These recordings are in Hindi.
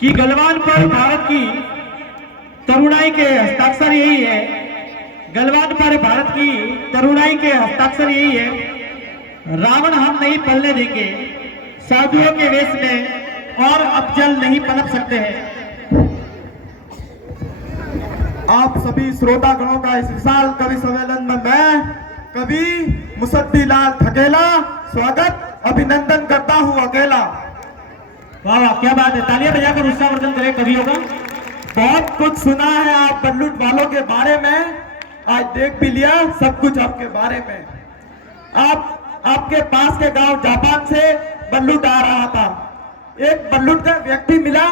कि गलवान पर भारत की तरुणाई के हस्ताक्षर यही है। गलवान पर भारत की तरुणाई के हस्ताक्षर यही है। रावण हम नहीं पलने देंगे, साधुओं के वेश में और अफजल नहीं पनप सकते हैं। आप सभी श्रोतागणों का इस विशाल कवि सम्मेलन में मैं कवि मुसद्दीलाल ठकेला स्वागत अभिनंदन करता हूं अकेला। वाह वाह, क्या बात है, तालियां बजाकर उत्साहवर्धन करें कवियों का। बहुत कुछ सुना है आप बल्लूट वालों के बारे में, आज देख भी लिया सब कुछ आपके बारे में। आपके पास के गांव जापान से बल्लूट आ रहा था। एक बल्लूट का व्यक्ति मिला,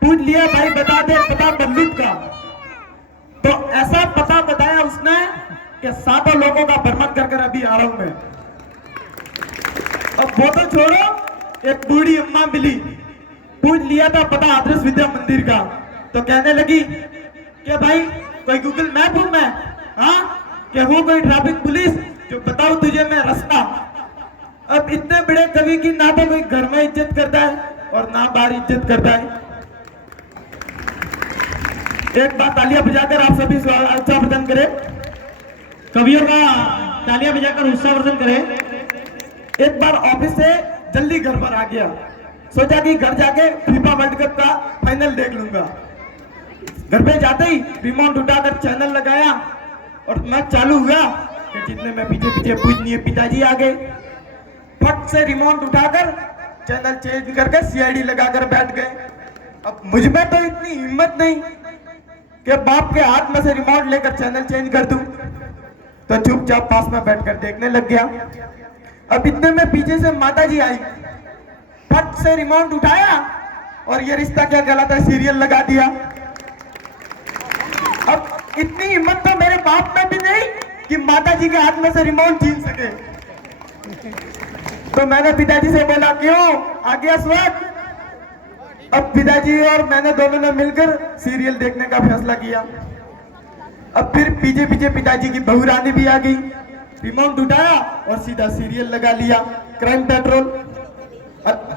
पूछ लिया भाई बता दे पता बल्लूट का। तो ऐसा पता बताया उसने कि 7 लोगों का भ्रमण कर अभी आ रहा हूं मैं। अब वो तो छोड़ो, एक बूढ़ी अम्मा मिली, पूछ लिया था पता आदर्श विद्या मंदिर का। तो कहने लगी कि भाई कोई गूगल मैप हूं मैं, हाँ कि हूं कोई ट्रैफिक पुलिस जो बताओ तुझे मैं रास्ता। अब इतने बड़े कवि की ना तो कोई घर में इज्जत करता है और ना बाहर इज्जत करता है। एक बात तालियां बजाकर आप सभी उत्साहवर्धन करें, कवियों का तालियां बजाकर उत्साहवर्धन करें। एक बार ऑफिस से जल्दी घर पर आ गया, सोचा कि घर जाके फीफा वर्ल्ड कप का फाइनल देख लूंगा। घर पे जाते ही रिमोट उठाकर चैनल लगाया और मैच चालू हुआ कि जितने में पीछे पीछे पूजनीय पिताजी आ गए। फट से रिमोट उठाकर चैनल चेंज करके सीआईडी लगाकर बैठ गए। अब मुझ में तो इतनी हिम्मत नहीं कि बाप के हाथ में से रिमोट लेकर चैनल चेंज कर दूं, तो चुपचाप पास में बैठकर देखने लग गया। अब इतने में पीछे से माताजी आई, फट से रिमोट उठाया और ये रिश्ता क्या कहलाता है सीरियल लगा दिया। अब इतनी हिम्मत तो मेरे बाप में भी नहीं कि माताजी के हाथ में से रिमोट छीन सके। तो मैंने पिताजी से बोला क्यों आ गया स्वाद। अब पिताजी और मैंने दोनों ने मिलकर सीरियल देखने का फैसला किया। अब फिर पीछे पीछे पिताजी की बहू रानी भी आ गई, रिमोट उठाया और सीधा सीरियल लगा लिया क्राइम पेट्रोल।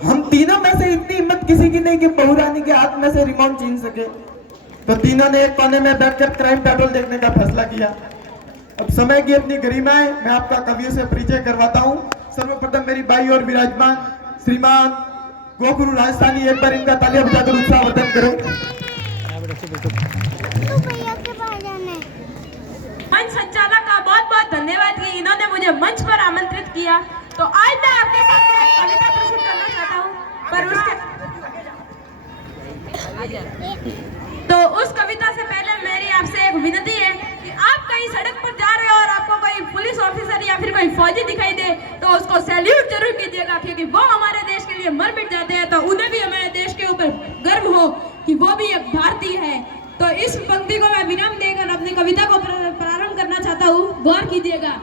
हम तीनों में से इतनी हिम्मत किसी की नहीं कि बहू रानी के हाथ में से रिमोट छीन सके। तो तीनों ने एक कोने में बैठकर क्राइम पेट्रोल देखने का फैसला किया। अब समय की अपनी गरिमा है, मैं आपका कवियों से परिचय करवाता हूँ। सर्वप्रथम मेरी बाई और विराजमान श्रीमान गोगुरु राजस्थानी, एक बार इनका तालियां बजाकर उत्साहवर्धन करो। मंच संचालक का बहुत बहुत धन्यवाद कि इन्होंने मुझे मंच पर आमंत्रित किया। तो आज मैं आपके सामने एक कविता प्रस्तुत करना चाहता हूँ, पर उस कविता से पहले मेरी आपसे एक विनती है कि आप कहीं सड़क पर जा रहे हो और आपको कोई पुलिस ऑफिसर या फिर कोई फौजी दिखाई दे तो उसको सैल्यूट जरूर कीजिएगा, क्योंकि वो हमारे देश के लिए मर मिट जाते हैं। तो उन्हें भी हमारे देश के ऊपर गर्व हो कि वो भी एक भारतीय है। तो इस पंक्ति को मैं विराम देकर अपनी कविता को प्रारंभ करना चाहता हूँ, गौर कीजिएगा।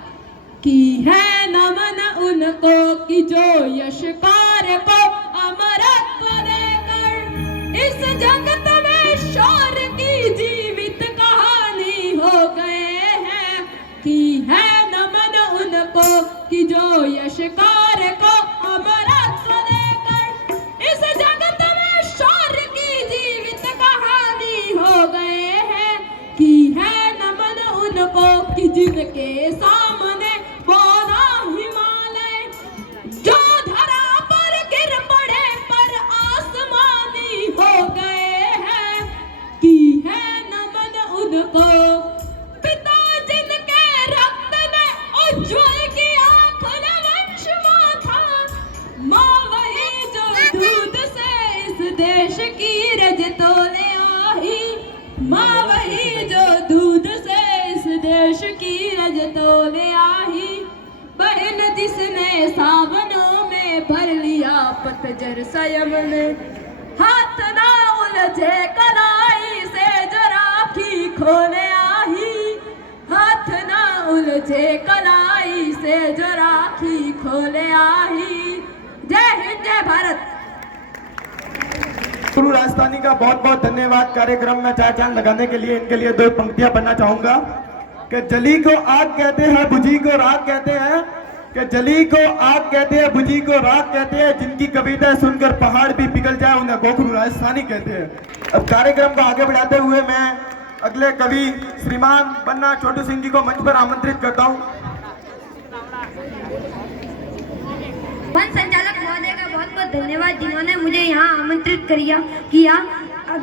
कि है नमन उनको कि जो यश कार्य को अमरत्व देकर इस जगत में शौर्य की जीवित कहानी हो गए हैं। कि है नमन उनको कि जो यश कार्य को अमरत्व देकर इस जगत में शौर्य की जीवित कहानी हो गए हैं। कि है नमन उनको कि जिनके सामने बोना हिमालय जो धरा पर गिर पड़े पर आसमानी हो गए हैं। कि है नमन उनको पिता जिनके रक्त ने उज्ज्वल किया कुल वंश माथा। माँ वही जो दूध से इस देश की रज तोले आई। माँ वही जो दूध से इस देश की रज तोले आई। बहन जिसने सावनों में भर लिया पतझर संयम में। हाथ ना उलझे कलाई से जो राखी खोले आई। हाथ ना उलझे कलाई से जो राखी खोले आई। जय हिंद जय भारत। गुरु राजस्थानी का बहुत बहुत धन्यवाद। कार्यक्रम में चार चांद लगाने के लिए इनके लिए 2 पंक्तियां पढ़ना चाहूंगा कि जली को आग कहते हैं, बुझी को राग कहते हैं, कि जली को आग कहते हैं, बुझी को राख कहते हैं, जिनकी कविता सुनकर पहाड़ भी पिघल जाए उन्हें गोखरू राजस्थानी कहते हैं। अब कार्यक्रम को आगे बढ़ाते हुए मैं अगले कवि श्रीमान बन्ना छोटू सिंह जी को मंच पर आमंत्रित करता हूँ। वन संचालक महोदय का बहुत बहुत धन्यवाद जिन्होंने मुझे यहाँ आमंत्रित किया। अब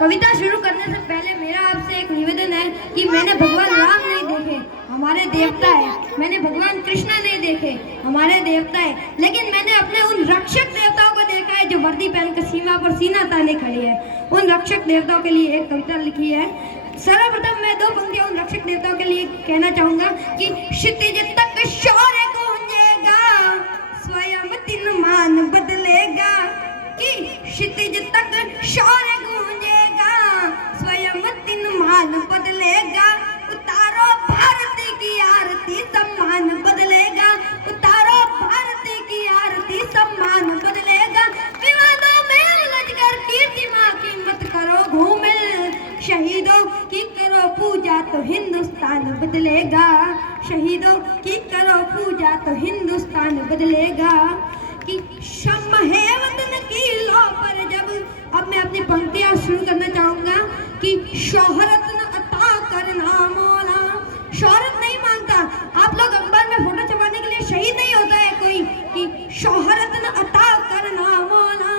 कविता शुरू करने से पहले मेरा आपसे एक निवेदन है कि मैंने भगवान राम नहीं देखे, हमारे देवता है। मैंने भगवान कृष्ण नहीं देखे, हमारे देवता है। लेकिन मैंने अपने उन रक्षक देवताओं को देखा है जो वर्दी पहनकर सीमा पर सीना ताने खड़े हैं। उन रक्षक देवताओं के लिए एक कविता लिखी है। सर्वप्रथम मैं 2 पंक्तियां उन रक्षक देवताओं के लिए कहना चाहूंगा कि क्षितिज तक शौर्य गूंजेगा, स्वयं तीन मान बदलेगा। कि क्षितिज तक शौर्य गूंजेगा, स्वयं तीन मान बदलेगा। उतारो भारती की आरती, सम्मान बदलेगा। उतारो भारती की आरती, सम्मान बदलेगा। विवादों में उलझकर कीर्ति मां की मत करो घूमिल, शहीदों की करो पूजा तो हिंदुस्तान बदलेगा। शहीदों की करो पूजा तो हिंदुस्तान बदलेगा। कि शम्म है वतन की लो पर जब, अब मैं अपनी पंक्तियां शुरू करना चाहूंगा कि शोहरत न अता करना मौला। शोहरत नहीं मांगता, आप लोग अखबार में फोटो छपाने के लिए शहीद नहीं होता है कोई, कि शोहरत न अता करना मौला।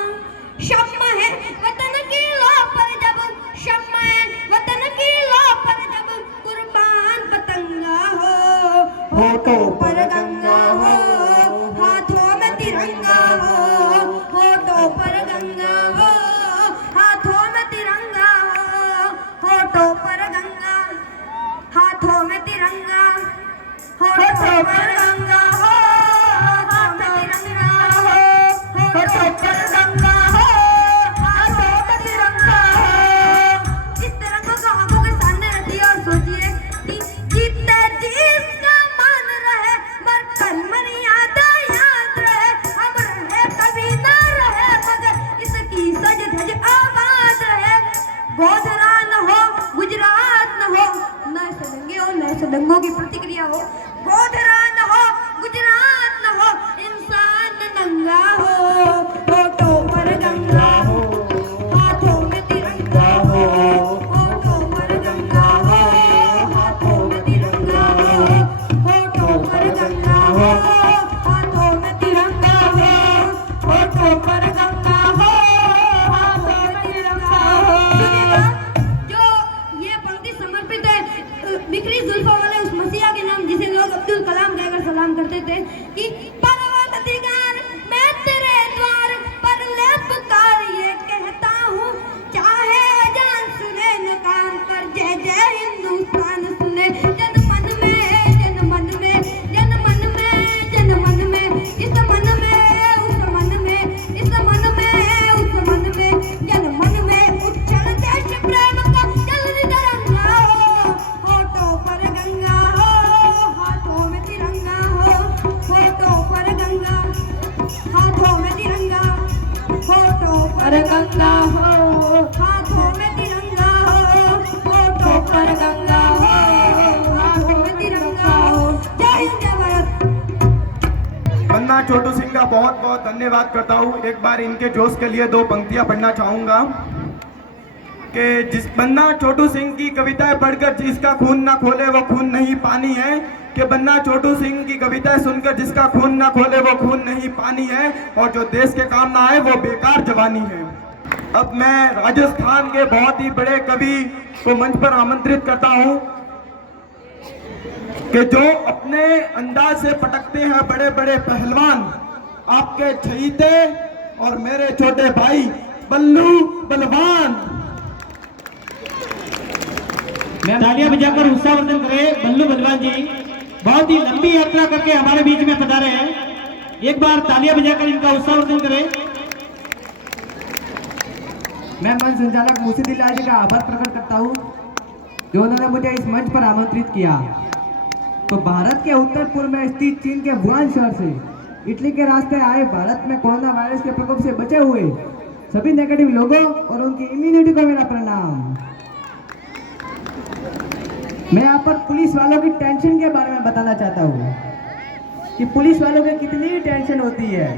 शम्म है वतन की लो पर जब, शम्म है वतन की लो पर जब, कुर्बान पतंगा हो, होठों पर गंगा हो, हाथों में तिरंगा हो, होठों पर गंगा हो, हाथों में तिरंगा हो, होठों पर गंगा, हाथों में तिरंगा, होठों पर गंगा हो, हाथों में तिरंगा हो, होठों पर गंगा हो, हाथों में तिरंगा हो। इस तिरंगा को आंखों के सामने रखिए और सोचिए कि जीते जिसका मान रहे, मरकर मर्यादा याद रहे। हम रहे कभी ना रहे, मगर इसकी सज धज आबाद रहे। गोधरा न हो, गुजरात न हो, न सदंगे हो न सदंगों की प्रतिक्रिया हो। गोधरा न हो, गुजरात न हो, इंसान नंगा हो, होठों पर गंगा हो, हाथों में तिरंगा हो, होठों पर गंगा हो, हाथों में तिरंगा हो, होठों पर गंगा हो, हाथों में तिरंगा हो, होठों पर गंगा हो, हाथों में तिरंगा हो। सुनिएगा, जो ये पंक्ति समर्पित है बिखरी जुल्फों वाले उस मसीहा के नाम जिसे लोग अब्दुल कलाम कहकर सलाम करते थे। कि पर्वत अधिकार मैं तेरे द्वार पर ले पुकार, ये कहता हूँ चाहे अजान सुने न काम कर, जय जय हिंदुस्तान सुने। जन मन में, जन मन में, जन मन में, जन मन में, इस मन में, उस मन में, इस मन में, उस मन में, जन मन में उछल देश प्रेम का जल तिरंगा हो, होठों पर गंगा हो, हाथों में तिरंगा हो, होठों पर गंगा, हाथों में तिरंगा, होठों पर गंगा हो, हाथों में तिरंगा हो, होठों पर गंगा हो, हाथों में तिरंगा हो। जय हिंद, जय भारत। बन्ना छोटू सिंह का बहुत बहुत धन्यवाद करता हूँ। एक बार इनके जोश के लिए 2 पंक्तियां पढ़ना चाहूंगा कि जिस बन्ना छोटू सिंह की कविताएं पढ़कर जिसका खून ना खोले वो खून नहीं पानी है। कि बन्ना छोटू सिंह की कविताएं सुनकर जिसका खून ना खोले वो खून नहीं पानी है, और जो देश के काम ना आए वो बेकार जवानी है। अब मैं राजस्थान के बहुत ही बड़े कवि को मंच पर आमंत्रित करता हूँ कि जो अपने अंदाज से पटकते हैं बड़े बड़े पहलवान, आपके छहीते और मेरे छोटे भाई बल्लू बलवान। तालियां बजाकर उत्साहवर्धन करें बल्लू बलवान जी, बहुत ही लंबी यात्रा करके हमारे बीच में पधारे हैं। एक बार तालियां बजाकर इनका उत्साहवर्धन करें। मैं मंच संचालक मुर्शिदुल्लाह जी का आभार प्रकट करता हूँ जो उन्होंने मुझे इस मंच पर आमंत्रित किया। तो भारत के उत्तर पूर्व में स्थित चीन के वुहान शहर से इटली के रास्ते आए भारत में कोरोना वायरस के प्रकोप से बचे हुए सभी नेगेटिव लोगों और उनकी इम्यूनिटी को मेरा प्रणाम। मैं यहाँ पर पुलिस वालों की टेंशन के बारे में बताना चाहता हूँ। कि पुलिस वालों की कितनी टेंशन होती है,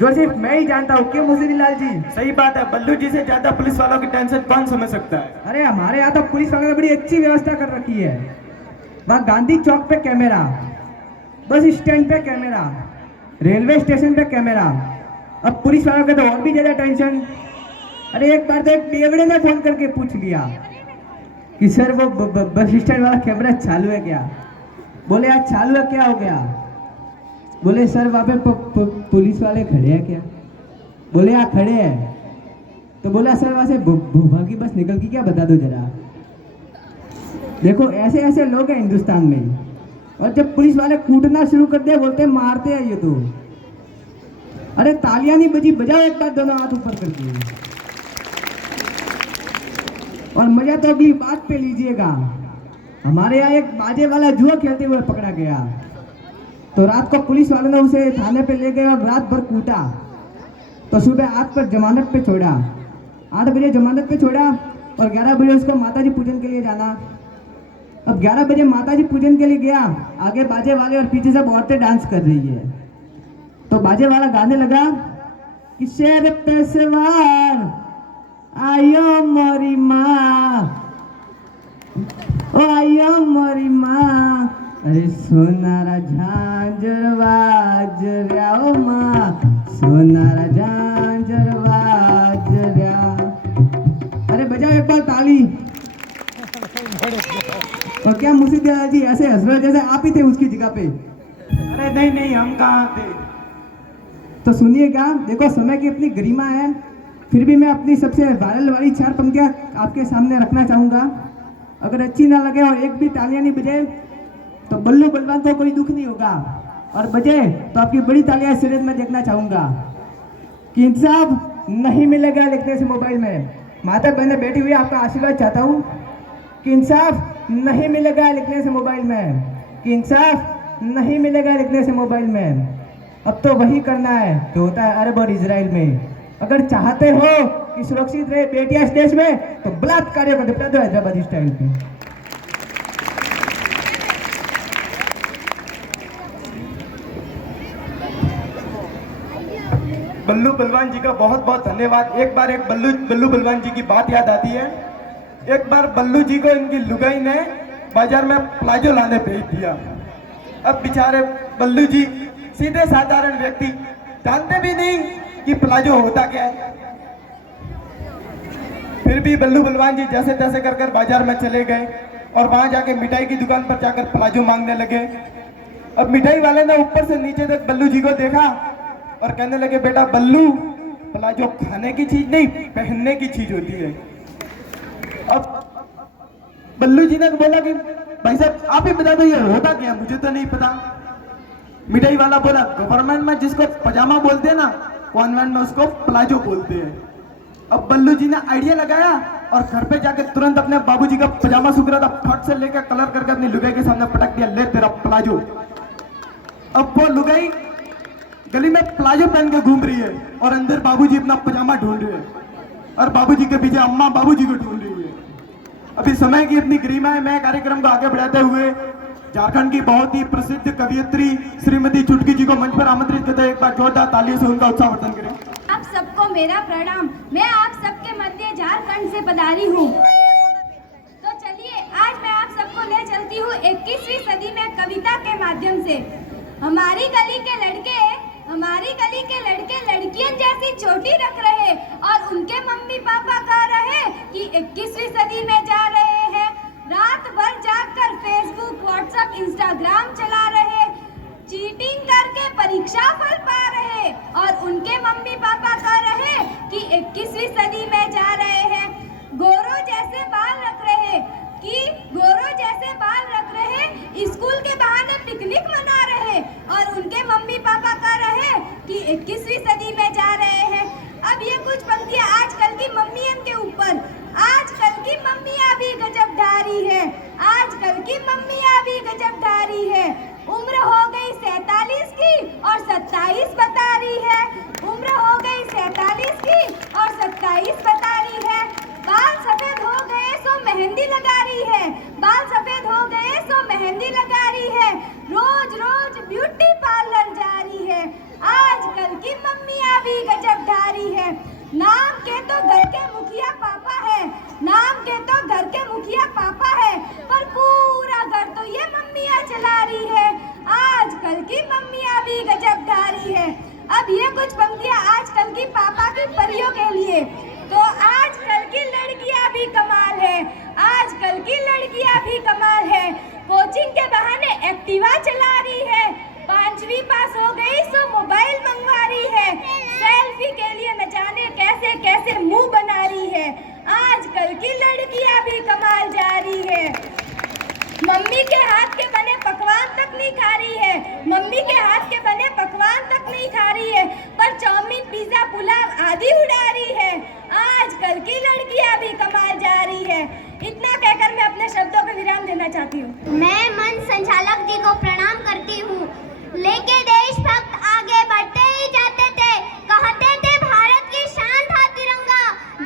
जो सिर्फ मैं ही जानता हूँ। क्यों मुसीदी लाल जी? सही बात है, बल्लू जी से ज्यादा पुलिस वालों की टेंशन कौन समझ सकता है। अरे हमारे यहाँ तो पुलिस वालों ने बड़ी अच्छी व्यवस्था कर रखी है। वहाँ गांधी चौक पे कैमरा, बस स्टैंड पे कैमरा, रेलवे स्टेशन पे कैमरा। अब पुलिस वालों के तो और भी ज्यादा टेंशन। अरे एक बार तो एक बेवड़े ने फोन करके पूछ लिया कि सर वो बस स्टैंड वाला कैमरा चालू है क्या? बोले आज चालू है, क्या हो गया? बोले सर वहाँ पे पुलिस वाले खड़े हैं क्या? बोले हाँ खड़े हैं। तो बोला सर वहाँ से भोपाल की बस निकल की क्या, बता दो जरा। देखो ऐसे ऐसे लोग हैं हिंदुस्तान में, और जब पुलिस वाले कूटना शुरू कर दे बोलते हैं मारते हैं ये तो। अरे तालियां नहीं बजी, बजाओ एक बार दोनों हाथ ऊपर करके। और मजा तो अगली बात पे लीजिएगा। हमारे यहाँ एक बाजे वाला जुआ खेलते हुए पकड़ा गया, तो रात को पुलिस वालों ने उसे थाने पे ले गए और रात भर कूटा। तो सुबह 8 पर जमानत पे छोड़ा, 8 बजे जमानत पे छोड़ा, और 11 बजे उसको माताजी पूजन के लिए जाना। अब 11 बजे माताजी पूजन के लिए गया, आगे बाजे वाले और पीछे सब औरतें डांस कर रही है। तो बाजे वाला गाने लगा कि शेर पे सवार आयो मोरी माँ, ओ आयो मोरी माँ, अरे सोनारा झांझर बाज रहा ओ माँ, सोनारा झांझर बाज रहा। अरे बजाओ एक बार ताली। और क्या मुसीद जी ऐसे हंस रहे जैसे आप ही थे उसकी जगह पे? अरे नहीं नहीं, हम कहाँ थे। तो सुनिएगा, देखो समय की अपनी गरिमा है, फिर भी मैं अपनी सबसे वायरल वाली 4 पंक्तियां आपके सामने रखना चाहूँगा। अगर अच्छी ना लगे और एक भी तालियां नहीं बजे तो बल्लू बलवान को कोई दुख नहीं होगा, और बजे तो आपकी बड़ी तालियां सीरीज में देखना चाहूँगा। कि इंसाफ नहीं मिलेगा लिखने से मोबाइल में। माता बहने बैठी हुई आपका आशीर्वाद चाहता हूँ कि इंसाफ नहीं मिलेगा लिखने से मोबाइल में, कि इंसाफ नहीं मिलेगा लिखने से मोबाइल में। अब तो वही करना है जो होता है अरब और इजराइल में। अगर चाहते हो कि सुरक्षित रहे बेटियां इस देश में, तो बलात्कारियों को निपटा दो हैदराबाद स्टाइल पे। बल्लू बलवान जी का बहुत बहुत धन्यवाद। एक बार एक बल्लू बलवान जी की बात याद आती है। एक बार बल्लू जी को इनकी लुगाई ने बाजार में प्लाजो लाने भेज दिया। अब बेचारे बल्लू जी सीधे साधारण व्यक्ति, जानते भी नहीं कि प्लाजो होता क्या है। फिर भी बल्लू बलवान जी जैसे तैसे कर कर बाजार में चले गए और वहां जाके मिठाई की दुकान पर जाकर प्लाजो मांगने लगे। अब मिठाई वाले ने ऊपर से नीचे तक बल्लू जी को देखा और कहने लगे, बेटा बल्लू, प्लाजो खाने की चीज नहीं, पहनने की चीज होती है। अब बल्लू जी ने बोला कि भाई साहब आप ही बता दो ये होता क्या, मुझे तो नहीं पता। मिठाई वाला बोला, गवर्नमेंट में जिसको पजामा बोलते हैं ना, कॉन्वेंट में उसको प्लाजो बोलते हैं। अब बल्लू जी ने आइडिया लगाया और घर पे जाके तुरंत अपने बाबूजी का पजामा सूख रहा था, फट से लेकर कलर करके अपनी लुगाई के सामने पटक दिया, ले तेरा प्लाजो। अब वो लुगाई गली में प्लाजो पहन के घूम रही है और अंदर बाबूजी अपना पजामा ढूंढ रहे हैं और बाबूजी के पीछे अम्मा बाबूजी को ढूंढ रही है। अभी समय की इतनी गरिमा है, मैं कार्यक्रम को आगे बढ़ाते हुए झारखंड की बहुत ही प्रसिद्ध कवियत्री श्रीमती चुटकी जी को मंच पर आमंत्रित करते हैं। एक बार जोरदार तालियों से उनका उत्साहवर्धन करें। आप सबको मेरा प्रणाम। मैं आप सबके मध्य झारखंड से पधारी हूँ। तो चलिए आज मैं आप सबको ले चलती हूँ 21वीं सदी में कविता के माध्यम से। हमारी गली के लड़के लड़कियां जैसी चोटी रख रहे और उनके मम्मी पापा कह रहे कि 21वीं सदी में जा रहे हैं। रात भर जागकर फेसबुक, व्हाट्सएप, इंस्टाग्राम चला रहे, चीटिंग करके परीक्षा फल पा रहे और उनके मम्मी पापा कह रहे कि 21वीं सदी में जा रहे हैं। गोरों जैसे बाल रख रहे, स्कूल के बहाने पिकनिक मना रहे और उनके मम्मी पापा कह रहे कि 21वीं सदी में जा रहे हैं। अब ये कुछ पंक्तियां आजकल की मम्मियों के ऊपर। आजकल की मम्मियां भी गजबधारी है, आजकल की मम्मियां भी गजबधारी है। उम्र हो गई 47 की और 27 बता रही है। उम्र हो गई 47 की और 27 बता रही है। बाल सफेद हो गए सो मेहंदी लगा रही है, बाल सफेद हो गए सो मेहंदी लगा रही है। रोज रोज ब्यूटी गजबधारी है। नाम के तो घर के मुखिया पापा है, नाम के तो घर के मुखिया पापा है, पर पूरा घर तो ये मम्मियाँ चला रही है। आजकल की मम्मियाँ भी गजबधारी है। अब ये कुछ पंक्तियाँ आजकल की पापा की परियों के लिए। तो आजकल की लड़कियाँ भी कमाल है, आजकल की लड़कियाँ भी कमाल है। कोचिंग के बहाने एक्टिवा चला रही है, 5वीं पास हो गई सो मोबाइल मंगवा रही है, सेल्फी के लिए न जाने कैसे कैसे मुंह बना रही है। आजकल की लड़कियां भी कमाल जा रही है। मम्मी के हाथ के बने पकवान तक नहीं खा रही है, मम्मी के हाथ के बने पकवान तक नहीं खा रही है, पर चाउमीन पिज्जा पुलाव आदि उड़ा रही है। आजकल की लड़कियां भी कमाल जा रही है। इतना कहकर मैं अपने शब्दों को विराम देना चाहती हूँ। मैं मंच संचालक जी को प्रणाम करती हूँ। लेके देशभक्त आगे बढ़ते ही जाते थे, कहते थे भारत की शान था तिरंगा।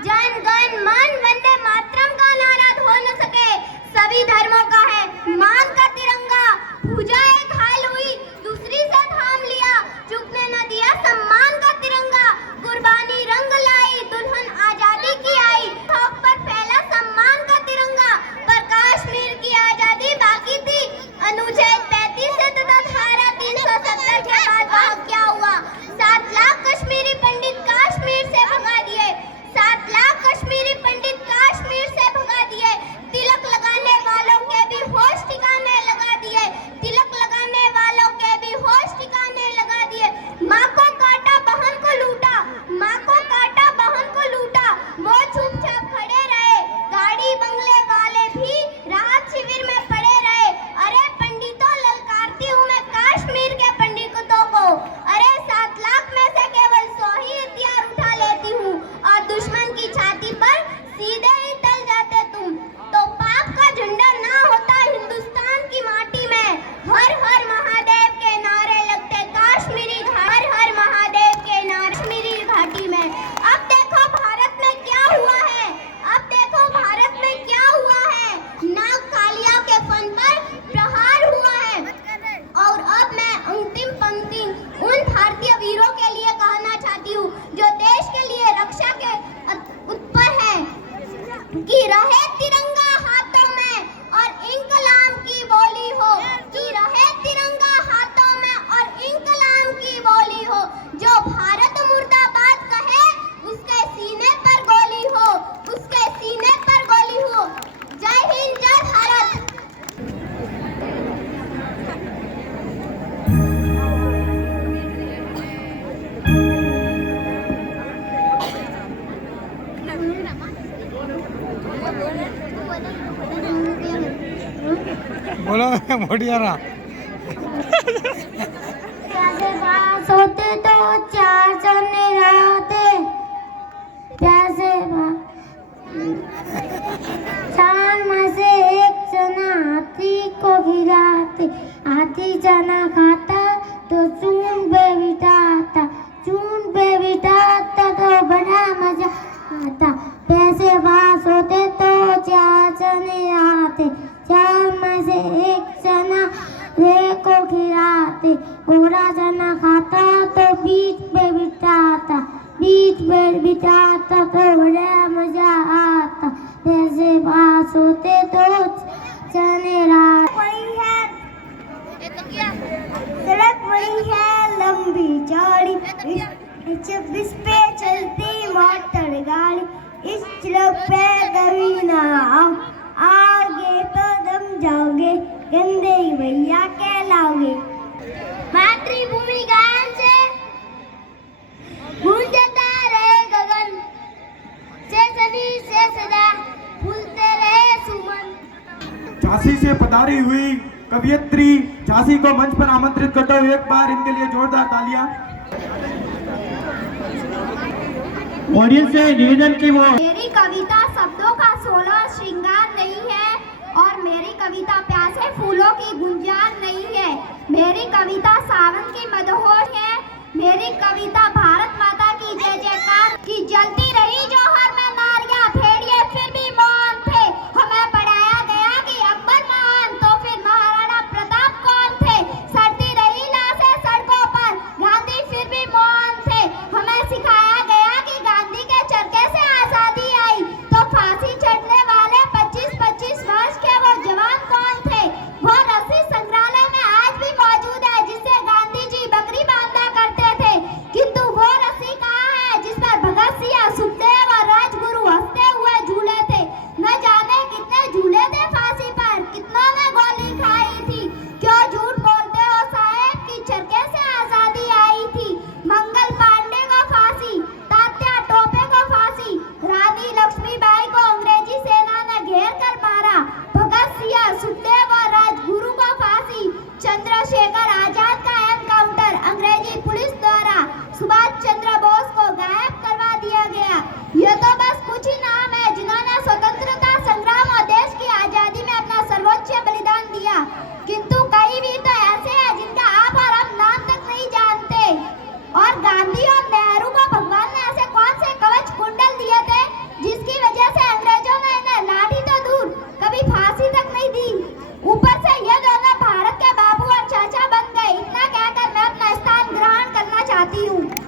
जन गण मन वंदे मातरम का नारा हो न सके, सभी धर्मों का है मान का तिरंगा। पूजा एक हाल हुई, दूसरी से थाम लिया, झुकने न दिया सम्मान का तिरंगा। कुर्बानी रंग लाई, दुल्हन आजादी की आई, ठोक पर फैला सम्मान का तिरंगा। पर कश्मीर की आजादी बाकी थी, अनुच्छेद 35 से तथा धारा 370 के बाद वहाँ क्या हुआ? 7 लाख कश्मीरी पंडित कश्मीर से भगा दिए, 7 लाख कश्मीरी पंडित कश्मीर से भगा दिए। तिलक लगाने वालों के भी होश ठिकाने लगा दिए, तिलक लगाने वालों के भी होश ठिकाने लगा दिए। माँ को काटा बहन को लूटा, माँ को काटा बहन को लूटा, वो चुपचाप खड़े रहे। गाड़ी बंगले वाले भी राहत शिविर में पड़े रहे। अरे पंडितों, ललकारती हूँ मैं कश्मीर के पंडितों को। अरे 7 लाख में से केवल 100 ही हथियार उठा लेती हूँ और दुश्मन की छाती पर सीधे ही टल जाते तुम। तो पाप का झंडा ना होता हिंदुस्तान की माटी में। हर हर महादेव के नारे लगते कश्मीरी घाटी, हर हर महादेव के नारे कश्मीरी घाटी में। अब देखो भारत में क्या हुआ है, अब देखो भारत में क्या हुआ है। नाग कालिया के फन पर प्रहार हुआ है। और अब मैं अंतिम पंक्ति उन भारतीय वीरों के लिए कहना चाहती हूँ जो देश के लिए रक्षा के उत्पर है कि रहे तिरंगा हाथों में और इंकलाब की बोली हो, कि रहे तिरंगा हाथों में और इंकलाब की बोली हो। जो भारत मुर्दाबाद कहे उसके सीने पर गोली हो, उसके सीने पर गोली हो। जय हिंद, जय भारत। बोलो बढ़िया ना। प्यासे पास होते तो 4 जने रहते, प्यासे चांद में से एक जना हाथी को गिराते। हाथी चना खाता तो चून पे बिठाता, चून पे बिठाता तो बड़ा मजा आता। पैसे पास होते तो 4 जने आते, 4 में से एक जना रे को खिलाते। घोड़ा चना खाता तो बीच पे बिठाता, बीच पे बिठाता तो बड़ा मजा आता। पैसे पास होते तो चने रात सड़क बड़ी है लंबी चौड़ी, इस पे चलती मोटर गाड़ी। इस सड़क पे कभी ना आओ, आगे तो दम जाओगे, गंदे भैया कहलाओगे। मातृभूमि गान से गूंजता रहे गगन, से सभी से सदा फूलते रहे सुमन। झांसी से पधारी हुई कवियत्री झांसी को मंच पर आमंत्रित करते हुए एक बार इनके लिए जोरदार तालियां। ऑडियंस से निवेदन की वो मेरी कविता शब्दों का 16 श्रृंगार नहीं है और मेरी कविता प्यासे फूलों की गुंजार नहीं है। मेरी कविता सावन की मदहोश है, मेरी कविता भारत माता